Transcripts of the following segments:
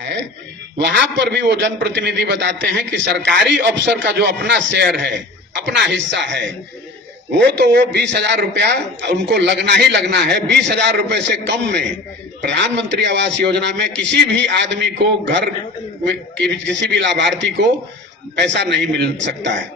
है, वहां पर भी वो जनप्रतिनिधि बताते हैं कि सरकारी अफसर का जो अपना शेयर है, अपना हिस्सा है, वो 20,000 रुपया उनको लगना ही लगना है। 20,000 रुपए से कम में प्रधानमंत्री आवास योजना में किसी भी आदमी को, घर में किसी भी लाभार्थी को पैसा नहीं मिल सकता है।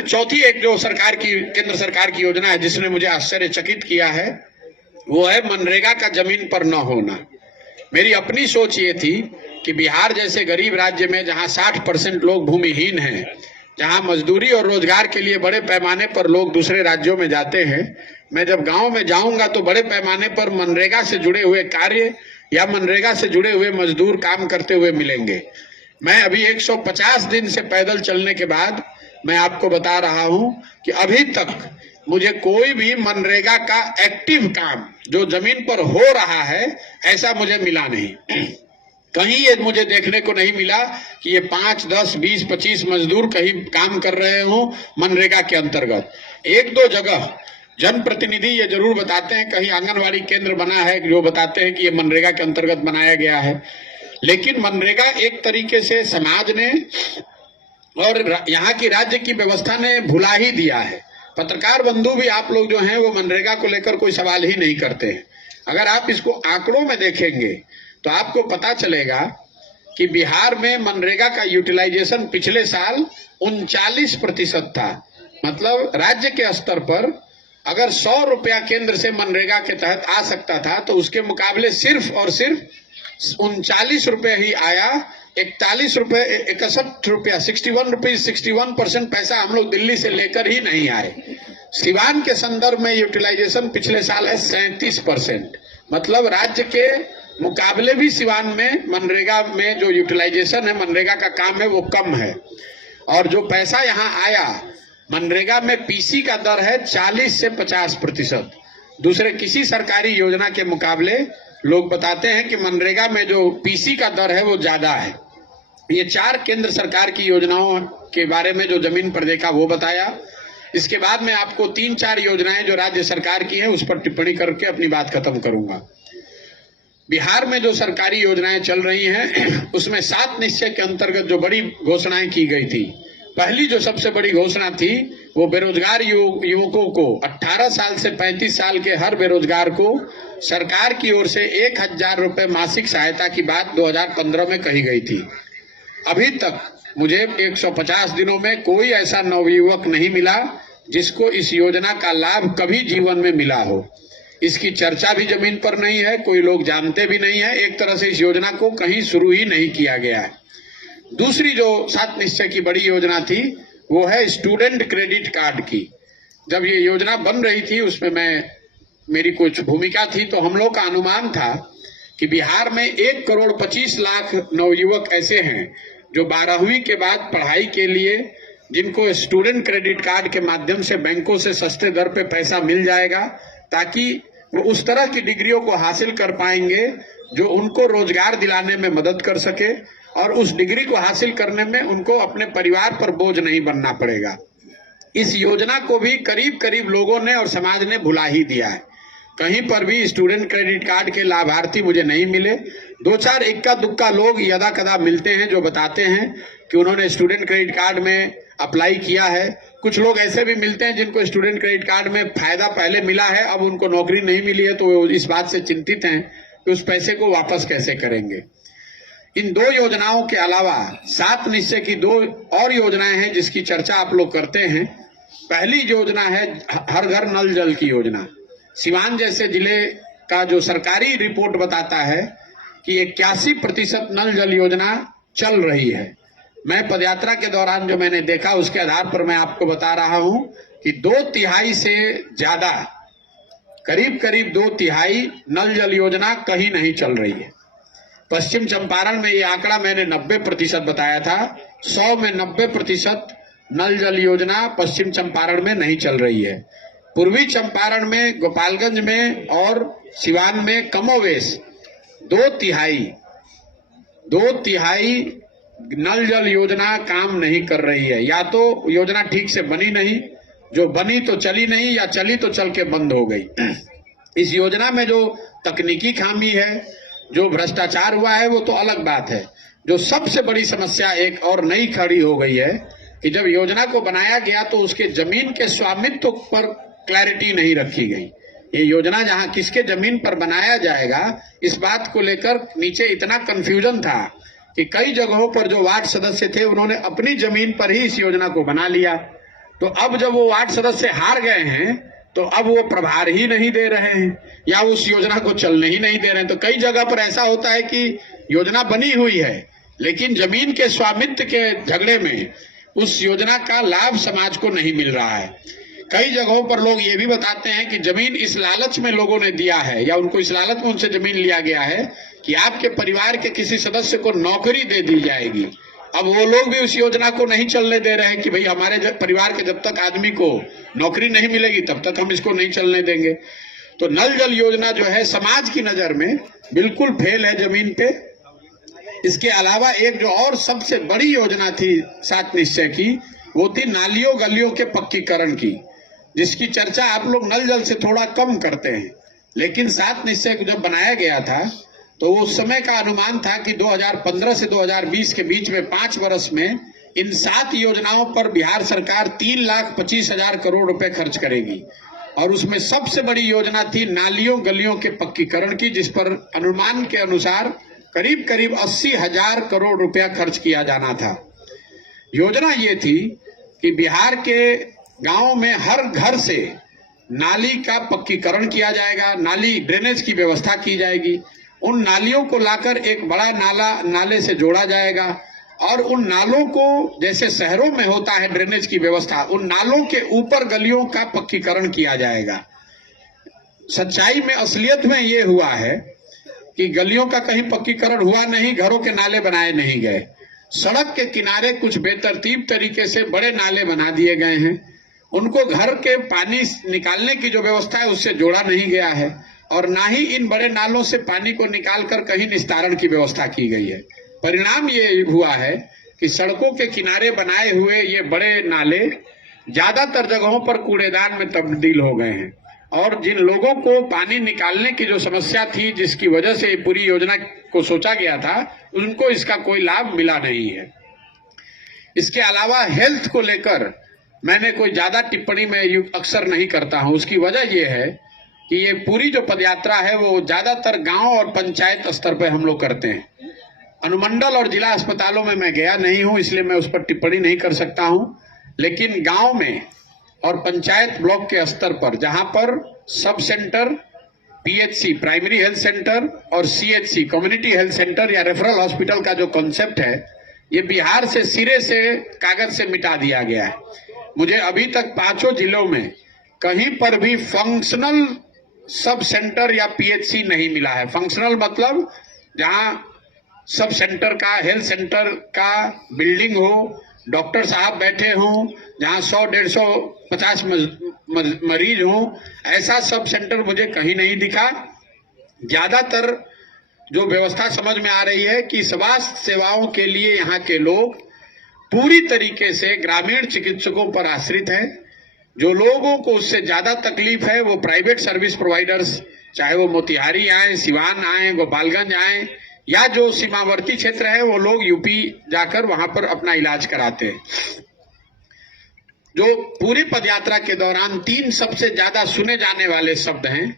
चौथी एक जो केंद्र सरकार की योजना है जिसने मुझे आश्चर्यचकित किया है, वो है मनरेगा का जमीन पर न होना। मेरी अपनी सोच ये थी कि बिहार जैसे गरीब राज्य में जहां 60% लोग भूमिहीन हैं, जहां मजदूरी और रोजगार के लिए बड़े पैमाने पर लोग दूसरे राज्यों में जाते हैं, मैं जब गांव में जाऊंगा तो बड़े पैमाने पर मनरेगा से जुड़े हुए कार्य या मनरेगा से जुड़े हुए मजदूर काम करते हुए मिलेंगे। मैं अभी 150 दिन से पैदल चलने के बाद मैं आपको बता रहा हूं कि अभी तक मुझे कोई भी मनरेगा का एक्टिव काम जो जमीन पर हो रहा है ऐसा मुझे मिला नहीं। कहीं ये मुझे देखने को नहीं मिला कि ये 5, 10, 20, 25 मजदूर कहीं काम कर रहे हो मनरेगा के अंतर्गत। एक दो जगह जनप्रतिनिधि ये जरूर बताते हैं, कहीं आंगनवाड़ी केंद्र बना है जो बताते हैं कि ये मनरेगा के अंतर्गत बनाया गया है, लेकिन मनरेगा एक तरीके से समाज ने और यहाँ की राज्य की व्यवस्था ने भुला ही दिया है। पत्रकार बंधु भी आप लोग जो हैं वो मनरेगा को लेकर कोई सवाल ही नहीं करते हैं। अगर आप इसको आंकड़ों में देखेंगे तो आपको पता चलेगा कि बिहार में मनरेगा का यूटिलाइजेशन पिछले साल 39% था। मतलब राज्य के स्तर पर अगर 100 रुपया केंद्र से मनरेगा के तहत आ सकता था तो उसके मुकाबले सिर्फ और सिर्फ 39 रुपये ही आया। 61 रुपया 61% पैसा हम लोग दिल्ली से लेकर ही नहीं आए। सिवान के संदर्भ में यूटिलाइजेशन पिछले साल है 37%। मतलब राज्य के मुकाबले भी सिवान में मनरेगा में जो यूटिलाइजेशन है, मनरेगा का काम है, वो कम है। और जो पैसा यहाँ आया, मनरेगा में पीसी का दर है 40 से 50%। दूसरे किसी सरकारी योजना के मुकाबले लोग बताते हैं कि मनरेगा में जो पीसी का दर है वो ज्यादा है। ये 4 केंद्र सरकार की योजनाओं के बारे में जो जमीन पर देखा वो बताया। इसके बाद मैं आपको 3-4 योजनाएं जो राज्य सरकार की हैं उस पर टिप्पणी करके अपनी बात खत्म करूंगा। बिहार में जो सरकारी योजनाएं चल रही हैं उसमें 7 निश्चय के अंतर्गत जो बड़ी घोषणाएं की गई थी, पहली जो सबसे बड़ी घोषणा थी वो बेरोजगार युवकों को 18 साल से 35 साल के हर बेरोजगार को सरकार की ओर से 1,000 रुपए मासिक सहायता की बात 2015 में कही गई थी। अभी तक मुझे 150 दिनों में कोई ऐसा नवयुवक नहीं मिला जिसको इस योजना का लाभ कभी जीवन में मिला हो। इसकी चर्चा भी जमीन पर नहीं है, कोई लोग जानते भी नहीं है। एक तरह से इस योजना को कहीं शुरू ही नहीं किया गया है। दूसरी जो 7 निश्चय की बड़ी योजना थी वो है स्टूडेंट क्रेडिट कार्ड की। जब ये योजना बन रही थी उसमें मेरी कुछ भूमिका थी, तो हम लोग का अनुमान था कि बिहार में 1,25,00,000 नवयुवक ऐसे हैं जो 12वीं के बाद पढ़ाई के लिए, जिनको स्टूडेंट क्रेडिट कार्ड के माध्यम से बैंकों से सस्ते दर पे पैसा मिल जाएगा, ताकि वो उस तरह की डिग्रियों को हासिल कर पाएंगे जो उनको रोजगार दिलाने में मदद कर सके और उस डिग्री को हासिल करने में उनको अपने परिवार पर बोझ नहीं बनना पड़ेगा। इस योजना को भी करीब करीब लोगों ने और समाज ने भुला ही दिया है। कहीं पर भी स्टूडेंट क्रेडिट कार्ड के लाभार्थी मुझे नहीं मिले। 2-4 इक्का दुक्का लोग यदा कदा मिलते हैं जो बताते हैं कि उन्होंने स्टूडेंट क्रेडिट कार्ड में अप्लाई किया है। कुछ लोग ऐसे भी मिलते हैं जिनको स्टूडेंट क्रेडिट कार्ड में फायदा पहले मिला है, अब उनको नौकरी नहीं मिली है, तो वो इस बात से चिंतित हैं कि उस पैसे को वापस कैसे करेंगे। इन 2 योजनाओं के अलावा 7 निश्चय की 2 और योजनाएं हैं जिसकी चर्चा आप लोग करते हैं। पहली योजना है हर घर नल जल की योजना। सिवान जैसे जिले का जो सरकारी रिपोर्ट बताता है कि 81% नल जल योजना चल रही है। मैं पदयात्रा के दौरान जो मैंने देखा उसके आधार पर मैं आपको बता रहा हूं कि 2/3 से ज्यादा, करीब करीब 2/3 नल जल योजना कहीं नहीं चल रही है। पश्चिम चंपारण में ये आंकड़ा मैंने 90% बताया था। 100 में 90% नल जल योजना पश्चिम चंपारण में नहीं चल रही है। पूर्वी चंपारण में, गोपालगंज में और सिवान में कमोवेश 2/3 नल जल योजना काम नहीं कर रही है। या तो योजना ठीक से बनी नहीं, जो बनी तो चली नहीं, या चली तो चल के बंद हो गई। इस योजना में जो तकनीकी खामी है जो भ्रष्टाचार हुआ है वो तो अलग बात है। जो सबसे बड़ी समस्या एक और नई खड़ी हो गई है कि जब योजना को बनाया गया तो उसके जमीन के स्वामित्व पर क्लैरिटी नहीं रखी गई। ये योजना जहां किसके जमीन पर बनाया जाएगा, इस बात को लेकर नीचे इतना कंफ्यूजन था कि कई जगहों पर जो वार्ड सदस्य थे उन्होंने अपनी जमीन पर ही इस योजना को बना लिया। तो अब जब वो वार्ड सदस्य हार गए हैं तो अब वो प्रभार ही नहीं दे रहे हैं या उस योजना को चलने ही नहीं दे रहे हैं। तो कई जगह पर ऐसा होता है कि योजना बनी हुई है लेकिन जमीन के स्वामित्व के झगड़े में उस योजना का लाभ समाज को नहीं मिल रहा है। कई जगहों पर लोग ये भी बताते हैं कि जमीन इस लालच में लोगों ने दिया है या उनको इस लालच में उनसे जमीन लिया गया है कि आपके परिवार के किसी सदस्य को नौकरी दे दी जाएगी। अब वो लोग भी उस योजना को नहीं चलने दे रहे हैं कि भाई हमारे परिवार के जब तक आदमी को नौकरी नहीं मिलेगी तब तक हम इसको नहीं चलने देंगे। तो नल जल योजना जो है समाज की नजर में बिल्कुल फेल है जमीन पे। इसके अलावा एक जो और सबसे बड़ी योजना थी 7 निश्चय की, वो थी नालियों गलियों के पक्कीकरण की, जिसकी चर्चा आप लोग नल जल से थोड़ा कम करते हैं। लेकिन 7 निश्चय को जब बनाया गया था तो उस समय का अनुमान था कि 2015 से 2020 के बीच में 5 वर्ष में इन 7 योजनाओं पर बिहार सरकार 3,25,000 करोड़ रुपए खर्च करेगी। और उसमें सबसे बड़ी योजना थी नालियों गलियों के पक्कीकरण की, जिस पर अनुमान के अनुसार करीब करीब 80,000 करोड़ रुपया खर्च किया जाना था। योजना ये थी कि बिहार के गांव में हर घर से नाली का पक्कीकरण किया जाएगा, नाली ड्रेनेज की व्यवस्था की जाएगी। उन नालियों को लाकर एक बड़ा नाले से जोड़ा जाएगा और उन नालों को जैसे शहरों में होता है ड्रेनेज की व्यवस्था, उन नालों के ऊपर गलियों का पक्कीकरण किया जाएगा। सच्चाई में असलियत में ये हुआ है कि गलियों का कहीं पक्कीकरण हुआ नहीं, घरों के नाले बनाए नहीं गए। सड़क के किनारे कुछ बेतरतीब तरीके से बड़े नाले बना दिए गए हैं। उनको घर के पानी निकालने की जो व्यवस्था है उससे जोड़ा नहीं गया है और ना ही इन बड़े नालों से पानी को निकालकर कहीं निस्तारण की व्यवस्था की गई है। परिणाम ये हुआ है कि सड़कों के किनारे बनाए हुए ये बड़े नाले ज्यादातर जगहों पर कूड़ेदान में तब्दील हो गए हैं और जिन लोगों को पानी निकालने की जो समस्या थी, जिसकी वजह से पूरी योजना को सोचा गया था, उनको इसका कोई लाभ मिला नहीं है। इसके अलावा हेल्थ को लेकर मैंने कोई ज्यादा टिप्पणी में अक्सर नहीं करता हूं। उसकी वजह यह है कि ये पूरी जो पदयात्रा है वो ज्यादातर गांव और पंचायत स्तर पर हम लोग करते हैं। अनुमंडल और जिला अस्पतालों में मैं गया नहीं हूं, इसलिए मैं उस पर टिप्पणी नहीं कर सकता हूं। लेकिन गांव में और पंचायत ब्लॉक के स्तर पर जहां पर sub centre, PHC primary health centre और सीएचसी कम्युनिटी हेल्थ सेंटर या रेफरल हॉस्पिटल का जो कॉन्सेप्ट है, ये बिहार से सिरे से कागज से मिटा दिया गया है। मुझे अभी तक 5 जिलों में कहीं पर भी फंक्शनल सब सेंटर या पीएचसी नहीं मिला है। फंक्शनल मतलब जहां सब सेंटर का, हेल्थ सेंटर का बिल्डिंग हो, डॉक्टर साहब बैठे हों, जहां 100, 150, 50 मरीज हों, ऐसा सब सेंटर मुझे कहीं नहीं दिखा। ज्यादातर जो व्यवस्था समझ में आ रही है कि स्वास्थ्य सेवाओं के लिए यहाँ के लोग पूरी तरीके से ग्रामीण चिकित्सकों पर आश्रित हैं। जो लोगों को उससे ज्यादा तकलीफ है वो प्राइवेट सर्विस प्रोवाइडर्स, चाहे वो मोतिहारी आए, सिवान आए, गोपालगंज आए या जो सीमावर्ती क्षेत्र है, वो लोग यूपी जाकर वहां पर अपना इलाज कराते हैं। जो पूरी पदयात्रा के दौरान 3 सबसे ज्यादा सुने जाने वाले शब्द हैं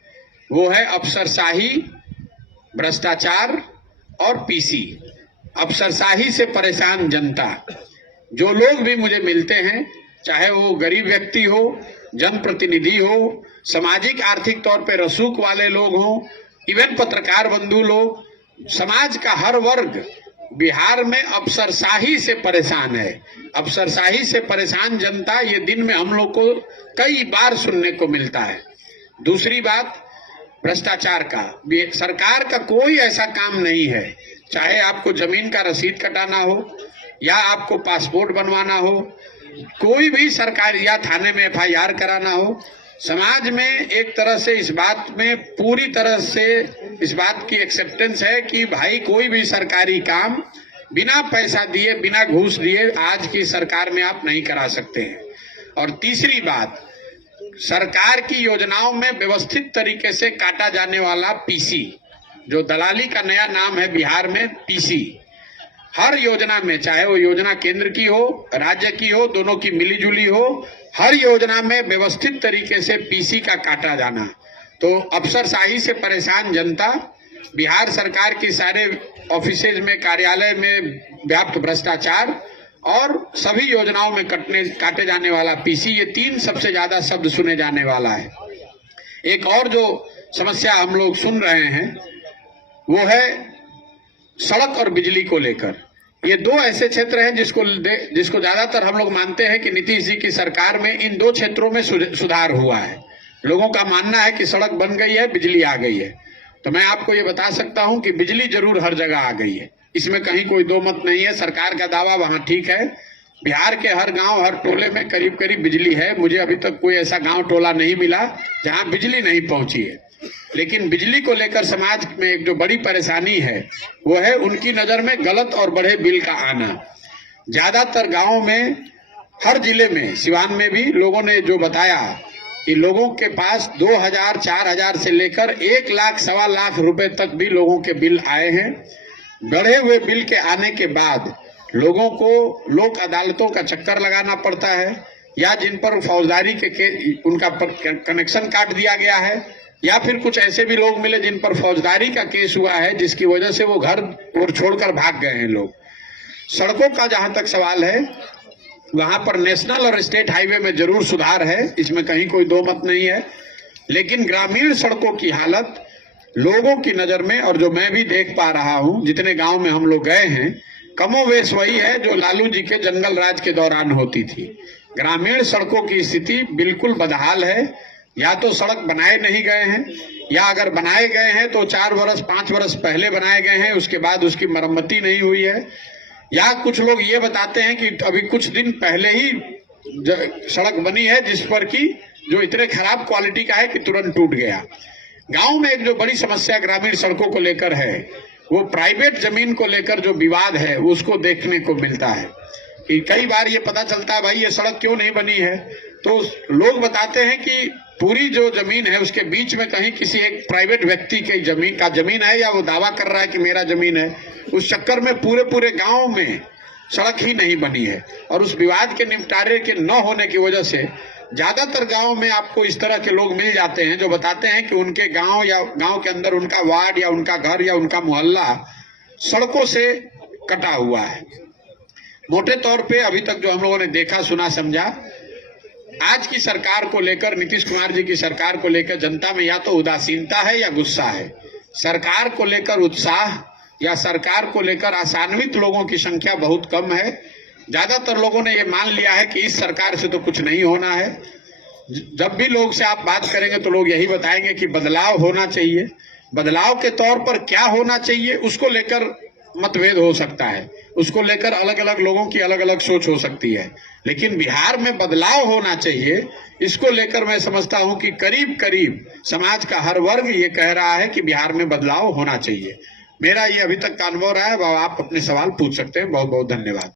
वो है अफसरशाही, भ्रष्टाचार और पीसी। अफसरशाही से परेशान जनता, जो लोग भी मुझे मिलते हैं, चाहे वो गरीब व्यक्ति हो, जनप्रतिनिधि हो, सामाजिक आर्थिक तौर पे रसूख वाले लोग हो, इवन पत्रकार बंधु लोग, समाज का हर वर्ग बिहार में अफसरशाही से परेशान है। अफसरशाही से परेशान जनता, ये दिन में हम लोग को कई बार सुनने को मिलता है। दूसरी बात भ्रष्टाचार का, सरकार का कोई ऐसा काम नहीं है, चाहे आपको जमीन का रसीद कटाना हो या आपको पासपोर्ट बनवाना हो, कोई भी सरकार या थाने में एफआईआर कराना हो, समाज में एक तरह से इस बात में पूरी तरह से इस बात की एक्सेप्टेंस है कि भाई कोई भी सरकारी काम बिना पैसा दिए, बिना घूस दिए आज की सरकार में आप नहीं करा सकते हैं। और तीसरी बात, सरकार की योजनाओं में व्यवस्थित तरीके से काटा जाने वाला पीसी, जो दलाली का नया नाम है बिहार में पीसी, हर योजना में, चाहे वो योजना केंद्र की हो, राज्य की हो, दोनों की मिलीजुली हो, हर योजना में व्यवस्थित तरीके से पीसी का काटा जाना। तो अफसरशाही से परेशान जनता, बिहार सरकार की सारे ऑफिसेज में, कार्यालय में व्याप्त भ्रष्टाचार और सभी योजनाओं में काटे जाने वाला पीसी, ये तीन सबसे ज्यादा शब्द सुने जाने वाला है। एक और जो समस्या हम लोग सुन रहे हैं वो है सड़क और बिजली को लेकर। ये दो ऐसे क्षेत्र हैं जिसको ज्यादातर हम लोग मानते हैं कि नीतीश जी की सरकार में इन दो क्षेत्रों में सुधार हुआ है। लोगों का मानना है कि सड़क बन गई है, बिजली आ गई है। तो मैं आपको ये बता सकता हूं कि बिजली जरूर हर जगह आ गई है, इसमें कहीं कोई दो मत नहीं है। सरकार का दावा वहां ठीक है। बिहार के हर गांव, हर टोले में करीब करीब बिजली है। मुझे अभी तक कोई ऐसा गांव टोला नहीं मिला जहां बिजली नहीं पहुंची है। लेकिन बिजली को लेकर समाज में एक जो बड़ी परेशानी है वो है उनकी नजर में गलत और बड़े बिल का आना। ज्यादातर गांवों में, हर जिले में, सिवान में भी लोगों ने जो बताया कि लोगों के पास 2000, 4000 से लेकर 1 लाख, 1.25 लाख रुपए तक भी लोगों के बिल आए हैं। बढ़े हुए बिल के आने के बाद लोगों को लोक अदालतों का चक्कर लगाना पड़ता है, या जिन पर फौजदारी के उनका कनेक्शन काट दिया गया है, या फिर कुछ ऐसे भी लोग मिले जिन पर फौजदारी का केस हुआ है जिसकी वजह से वो घर और छोड़कर भाग गए हैं लोग। सड़कों का जहां तक सवाल है, वहां पर नेशनल और स्टेट हाईवे में जरूर सुधार है, इसमें कहीं कोई दो मत नहीं है। लेकिन ग्रामीण सड़कों की हालत लोगों की नजर में, और जो मैं भी देख पा रहा हूं, जितने गांव में हम लोग गए हैं, कमोवेश वही है जो लालू जी के जंगल राज के दौरान होती थी। ग्रामीण सड़कों की स्थिति बिल्कुल बदहाल है। या तो सड़क बनाए नहीं गए हैं, या अगर बनाए गए हैं तो 4 वर्ष 5 वर्ष पहले बनाए गए हैं, उसके बाद उसकी मरम्मती नहीं हुई है। या कुछ लोग ये बताते हैं कि अभी कुछ दिन पहले ही सड़क बनी है जिस पर कि जो इतने खराब क्वालिटी का है कि तुरंत टूट गया। गांव में एक जो बड़ी समस्या ग्रामीण सड़कों को लेकर है वो प्राइवेट जमीन को लेकर जो विवाद है उसको देखने को मिलता है कि कई बार ये पता चलता है भाई ये सड़क क्यों नहीं बनी है, तो लोग बताते हैं कि पूरी जो जमीन है उसके बीच में कहीं किसी एक प्राइवेट व्यक्ति की जमीन है, या वो दावा कर रहा है कि मेरा जमीन है। उस चक्कर में पूरे गांव में सड़क ही नहीं बनी है, और उस विवाद के निपटारे के न होने की वजह से ज्यादातर गांव में आपको इस तरह के लोग मिल जाते हैं जो बताते हैं कि उनके गांव या गांव के अंदर उनका वार्ड या उनका घर या उनका मोहल्ला सड़कों से कटा हुआ है। मोटे तौर पे अभी तक जो हम लोगों ने देखा, सुना, समझा, आज की सरकार को लेकर, नीतीश कुमार जी की सरकार को लेकर जनता में या तो उदासीनता है या गुस्सा है। सरकार को लेकर उत्साह या सरकार को लेकर आशान्वित लोगों की संख्या बहुत कम है। ज्यादातर लोगों ने ये मान लिया है कि इस सरकार से तो कुछ नहीं होना है। जब भी लोग से आप बात करेंगे तो लोग यही बताएंगे कि बदलाव होना चाहिए। बदलाव के तौर पर क्या होना चाहिए उसको लेकर मतभेद हो सकता है, उसको लेकर अलग अलग लोगों की अलग अलग सोच हो सकती है। लेकिन बिहार में बदलाव होना चाहिए, इसको लेकर मैं समझता हूं कि करीब करीब समाज का हर वर्ग ये कह रहा है कि बिहार में बदलाव होना चाहिए। मेरा ये अभी तक का अनुभव रहा है। आप अपने सवाल पूछ सकते हैं। बहुत बहुत धन्यवाद।